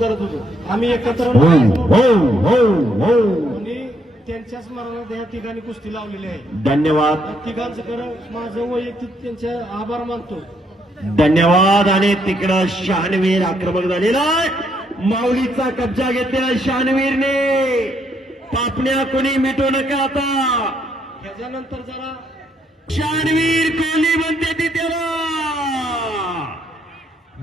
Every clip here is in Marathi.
करत होतो आम्ही एकत्र हो हो हो हो. आणि त्यांच्या स्मरणात या ठिकाणी कुस्ती लावलेली आहे. धन्यवाद या तिघांचं खरं माझं वैयक्तिक त्यांचे आभार मानतो. धन्यवाद. आणि तिकडं शहाणवीर आक्रमक झालेला आहे. माऊलीचा कब्जा घेतलेला शहाणवीरने. पापण्या कोणी मिटू नका आता. ह्याच्यानंतर जरा शहाणवीर कोहली म्हणते ती तेव्हा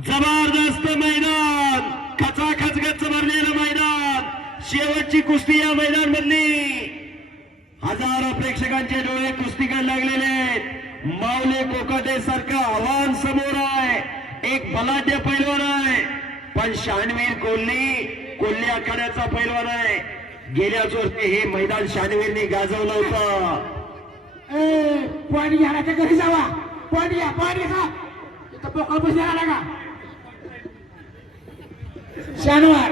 जबरदस्त मैदान, खचाखच गच्च भरलेलं मैदान. शेवटची कुस्ती या मैदान मधली. हजारो प्रेक्षकांचे डोळे कुस्तीकडे लागलेले आहेत. माऊली कोकाटे सारखं आव्हान समोर आहे. एक बलाढ्य पैलवान आहे, पण शहाणवीर कोल्हे आखाड्याचा पैलवान आहे. गेल्याच वर्षी हे मैदान शहाणवीरने गाजवलं होतं. पाणी घ्यायच्या घरी जावा. पाणी घ्या, पाणी खा. इथं पोकळ पैसे आला का शनिवार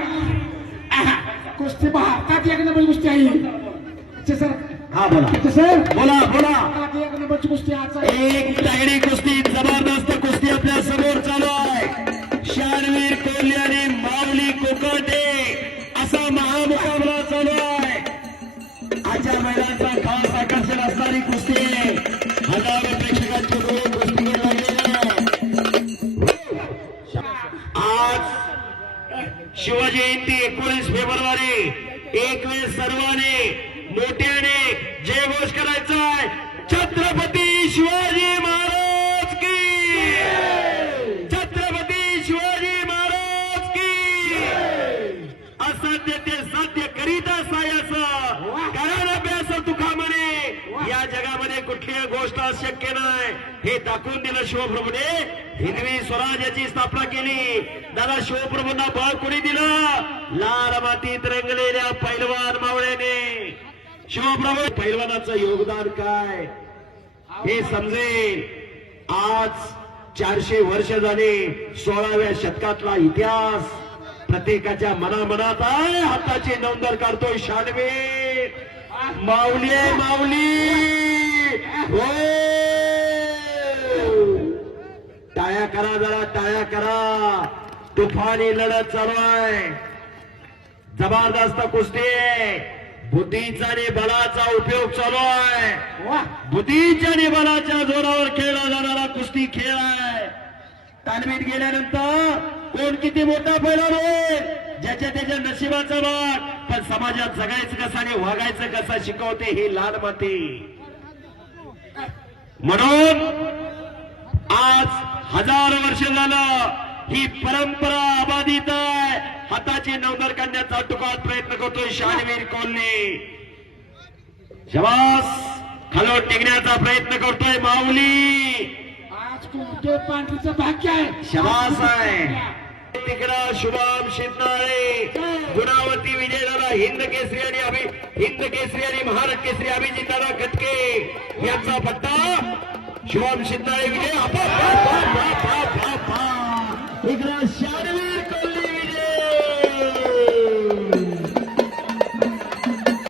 कुस्ती भारतात एक नंबर कुस्ती आहे सर. हा बोला सर, बोला बोला. एक नंबरची कुस्ती आज एक तगडी कुस्ती, जबरदस्त कुस्ती आपल्या समोर चालू आहे. शहाणवीर कोल्हे आणि माऊली कोकाटे असा महामुकाबला चालू आहे. आजच्या मैदानाचा खास आकर्षण असणारी कुस्ती आहे. हजारो प्रेक्षकांचे डोळे कुस्तीकडे लागलेले आहे. आज शिवजयंती 19 फेब्रुवारी. एक वेळ सर्वांनी मोठ्याने जयघोष करायचा आहे. छत्रपती शिवाजी महाराज की, छत्रपती शिवाजी महाराज की. असाध्य ते साध्य करीत असायचं, कारण अभ्यास तुका म्हणे. या जगामध्ये कुठलीही गोष्ट अशक्य नाही हे दाखवून दिलं शिवप्रभूने. हिंदवी स्वराज्याची स्थापना केली. दादा शिवप्रभूंना बळ कोणी दिलं? लाल मातीत रंगलेल्या पैलवान मावळ्याने. शिवप्रभू पैलवानाचं योगदान काय हे समजेल. आज 400 वर्ष झाले. 16व्या शतकातला इतिहास प्रत्येकाच्या मनामनात आहे. हाताची नोंदर काढतोय शहाणवीर. माऊली आहे माऊली. हो, टाळ्या करा, जरा टाळ्या करा. तुफानी लढत चालू आहे. जबरदस्त कुस्ती आहे. बुद्धीचा आणि बलाचा उपयोग चालू आहे. बुद्धीच्या आणि बलाच्या जोरावर खेळला जाणारा कुस्ती खेळ आहे. तालमीत गेल्यानंतर कोण किती मोठा पैलवान होईल ज्याच्या त्याच्या नशिबाचा भाग, पण समाजात जगायचं कसं आणि वागायचं कसं शिकवते ही लाल माती. म्हणून आज हजारो वर्ष झालं ही परंपरा अबाधित आहे. हाताची नवदर काढण्याचा तुकात प्रयत्न करतोय शहाणवीर कोल्हे. शबास. खालोट टिकण्याचा प्रयत्न करतोय माऊली. आज कुमटे पांढरीचं भाग्य आहे. शबास आहे. तिकडं शुभम शिंदे, गुणावती विजयदादा, हिंद केसरी आणि महाराष्ट्र केसरी अभिजितदादा कटके यांचा पट्टा. शुभम शिंदे विजय.